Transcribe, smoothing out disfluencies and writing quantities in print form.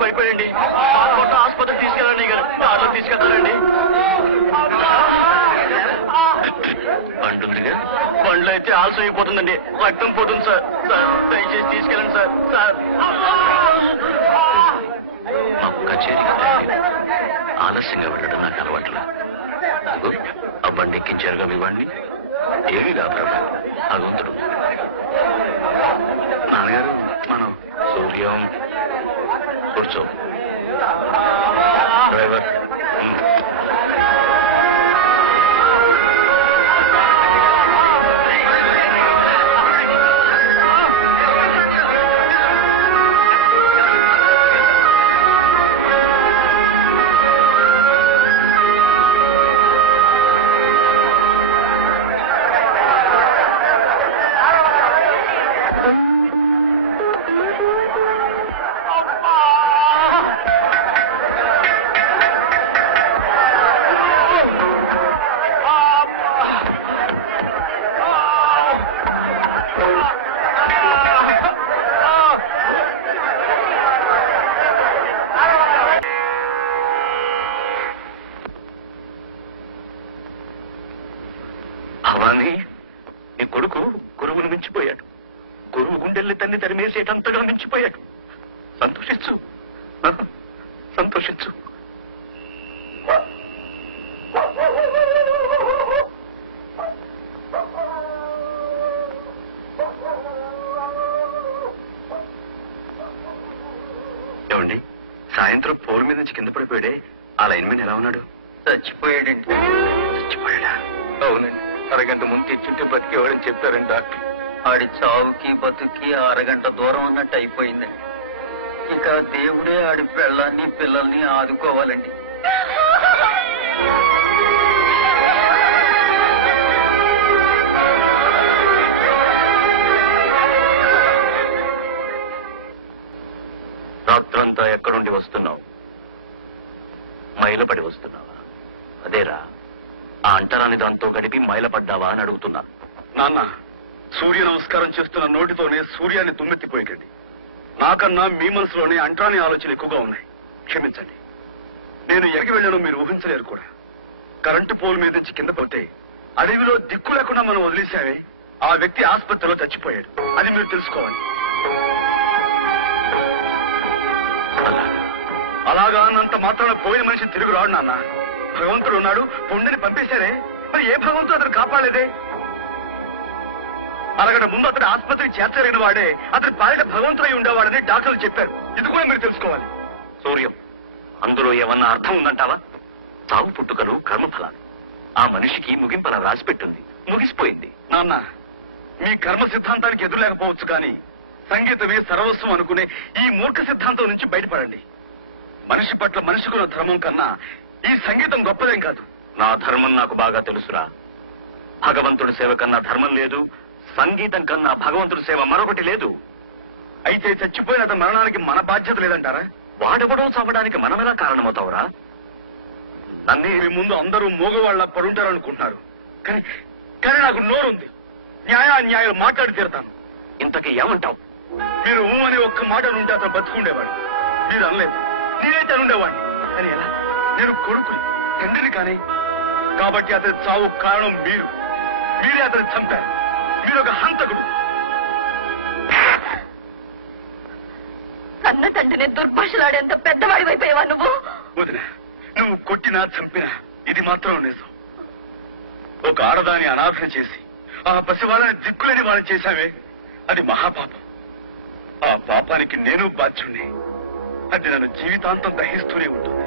పడిపోయండి ఆసుపత్రికి తీసుకెళ్ళండి కార్లో తీసుకెళ్తారండి. బండ్లో అయితే ఆలస్యం అయిపోతుందండి, రక్తం పోతుంది సార్. దయచేసి తీసుకెళ్ళండి సార్. కచేరీకి ఆలస్యంగా వెళ్ళడం నాకు అలవాట్లా. ఆ బండి ఎక్కించారుగా మీ వాడిని, ఏమీ కాదు భగవంతుడు. నాన్నగారు మనం సూర్యం కూర్చో. డ్రైవర్ నీ కొడుకు గురువును మించిపోయాడు. గురువు గుండెల్ని తన్ని తరిమేసేటంతగా మించిపోయాడు. సంతోషించు, సంతోషించు. ఏమండి, సాయంత్రం పోల్ మీద నుంచి కింద పడిపోయాడే, ఆ లైన్ మీద ఎలా ఉన్నాడు? చచ్చిపోయాడండి. చచ్చిపోయాడా? అవునండి, అరగంట ముందు తెచ్చుంటే బతికేవాడని చెప్పారండి డాక్టర్. ఆడి చావుకి బతుకి అరగంట దూరం అన్నట్టు అయిపోయిందండి. ఇక దేవుడే ఆడి పెళ్ళాన్ని పిల్లల్ని ఆదుకోవాలండి. రాత్రంతా ఎక్కడుండి వస్తున్నావు? మైలపడి వస్తున్నావా? అదేరా, ఆ అంటరాని దాంతో గడిపి మైలపడ్డావా అని అడుగుతున్నా. నాన్న, సూర్య నమస్కారం చేస్తున్న నోటితోనే సూర్యాన్ని తుమ్మెత్తిపోయకండి. నాకన్నా మీ మనసులోనే అంటరాని ఆలోచనలు ఎక్కువగా ఉన్నాయి. క్షమించండి. నేను ఎక్కడికి వెళ్ళానో మీరు ఊహించలేరు కూడా. కరెంటు పోల్ మీద నుంచి కింద పడితే అడవిలో దిక్కు లేకుండా మనం వదిలేశామే, ఆ వ్యక్తి ఆసుపత్రిలో చచ్చిపోయాడు. అది మీరు తెలుసుకోవాలి. అలాగా అన్నంత మాత్రాన పోయిన మనిషి తిరిగి రాడు నాన్న. భగవంతుడు ఉన్నాడు, పొండిని పంపేశారే, మరి ఏ భగవంతుడు అతను కాపాడలేదే? అరగంట ముందు అతని ఆసుపత్రికి చేర్చలేని వాడే అతని పాలిట భగవంతుడై ఉండేవాడని డాక్టర్లు చెప్పారు. ఇది కూడా మీరు తెలుసుకోవాలి. సూర్యం, అందులో ఏమన్నా అర్థం ఉందంటావా? సాగు పుట్టుకలు కర్మఫలాలు. ఆ మనిషికి ముగింపలా రాసిపెట్టింది, ముగిసిపోయింది. నాన్న, మీ కర్మ సిద్ధాంతానికి ఎదురులేకపోవచ్చు, కానీ సంగీతమే సర్వస్వం అనుకునే ఈ మూర్ఖ సిద్ధాంతం నుంచి బయటపడండి. మనిషి పట్ల మనిషికున్న ధర్మం కన్నా ఈ సంగీతం గొప్పదేం కాదు. నా ధర్మం నాకు బాగా తెలుసురా. భగవంతుడి సేవ కన్నా ధర్మం లేదు, సంగీతం కన్నా భగవంతుడి సేవ మరొకటి లేదు. అయితే చచ్చిపోయిన అతని మరణానికి మన బాధ్యత లేదంటారా? వాడెవడో చంపడానికి మనమెలా కారణమవుతావురా? నన్నే మీ ముందు అందరూ మూగవాళ్ల పడుంటారనుకుంటున్నారు, కానీ నాకు నోరుంది. న్యాయాన్యాయాలు మాట్లాడి తీరతాను. ఇంతకీ ఏమంటావు? మీరు ఊ అనే ఒక్క మాట నుండి అతను బతుకుండేవాడు. మీరు అనలేదు, నేనైతే అనుండేవాడిని. అని ఎలా? నేను కొడుకుని, తండ్రిని కానీ. కాబట్టి అతని చావు కారణం మీరే అతన్ని చంపారు. మీరు ఒక హంతకుడు. కన్న తండ్రిని దుర్భాషలాడేంత పెద్దవాడి వైపోయావా నువ్వు? వదిన, నువ్వు కొట్టినా చంపినా ఇది మాత్రం నిజం. ఒక ఆడదాని అనాథన చేసి ఆ పసివాళ్ళని దిక్కులేని వాళ్ళని చేశామే, అది మహాపాపం. ఆ పాపానికి నేను బాధ్యుణ్ణి. అది నన్ను జీవితాంతం దహిస్తూనే ఉంటుంది.